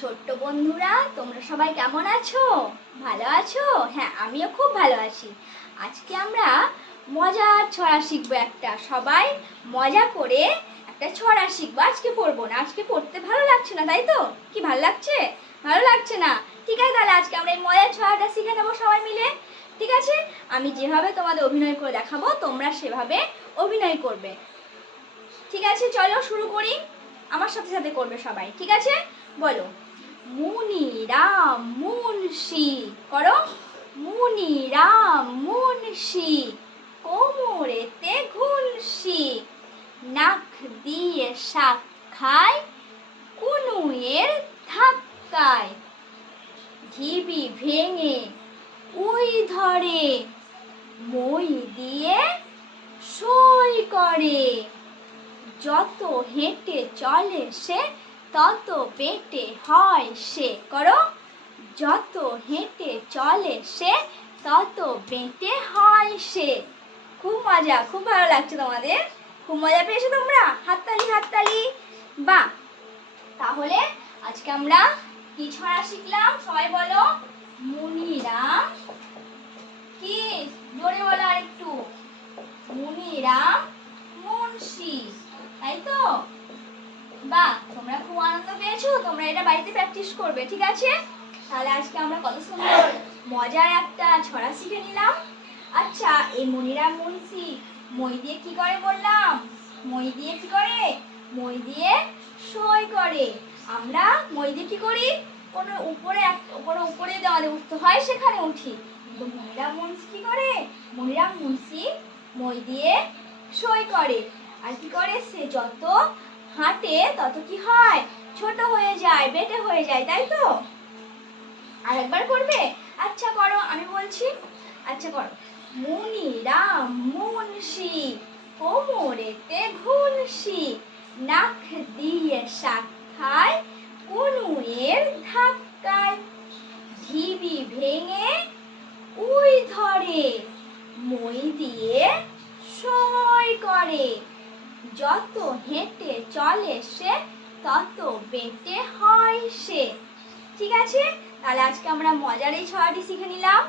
ছোট্ট বন্ধুরা, তোমরা সবাই কেমন আছো? ভালো আছো? হ্যাঁ, আমিও খুব ভালো আছি। আজকে আমরা মজার ছড়া শিখবো একটা। সবাই মজা করে একটা ছড়া শিখবো। আজকে পড়বো না, আজকে পড়তে ভালো লাগছে না, তাই তো? কি ভালো লাগছে? ভালো লাগছে না? ঠিক আছে, তাহলে আজকে আমরা এই মজার ছড়াটা শিখে নেবো সবাই মিলে। ঠিক আছে, আমি যেভাবে তোমাদের অভিনয় করে দেখাবো তোমরা সেভাবে অভিনয় করবে। ঠিক আছে, চলো শুরু করি। আমার সাথে সাথে করবে সবাই, ঠিক আছে? বলো, মুনিরাম মুন্সি। করো, মুনিরাম মুন্সি, কোমরেতে ঘুনসি, নাক দিয়ে শাক খায়, কুনুয়ের ধাক্কায়, ঢিবি ভেঙে উই ধরে, মই দিয়ে সই করে, যত হেঁটে চলে সে তত পেটে হয় সে। করো, যত হেঁটে চলে সে তত পেটে হয় সে। খুব মজা, খুব ভালো লাগছে তোমাদের? খুব মজা পেয়েছো তোমরা? হাততালি হাততালি। বাহ, তাহলে আজকে আমরা কি ছড়া শিখলাম সবাই বলো। মুনিরাম, কি জোরে বলো আরেকটু। মুনিরাম মুন্সি, তাই তো? বাহ, তোমরা খুব আনন্দ পেয়েছো। তোমরা এটা বাড়িতে প্র্যাকটিস করবে, ঠিক আছে? তাহলে আজকে আমরা কত সুন্দর মজার একটা ছড়া শিখে নিলাম। আচ্ছা, এই মনিরাম মুন্সি মই দিয়ে কি করে বললাম? মই দিয়ে কি করে? মই দিয়ে সই করে। আমরা মই দিয়ে কি করি? কোনো উপরে দেওয়ালে উঠতে হয়, সেখানে উঠি। কিন্তু মনিরাম মুন্সি কি করে? মনিরাম মুন্সি মই দিয়ে সই করে। আর কি করে? সে যত হাঁটে তত কি হয়? ছোট হয়ে যায়, বেটে হয়ে যায়, তাই তো? আর একবার করবে? আচ্ছা করো, আমি বলছি। আচ্ছা করো, মুনিরাম মুন্সি, কোমরেতে ঘুনসি, নাক দিয়ে শাক খায়, কুনুয়ের ধাক্কায়, ঢিবি ভেঙে উই ধরে, মই দিয়ে সই করে, যত হেঁটে চলে সে তত বেটে হয় সে। ঠিক আছে, তাহলে আজকে আমরা মজার এই ছড়াটি শিখে নিলাম।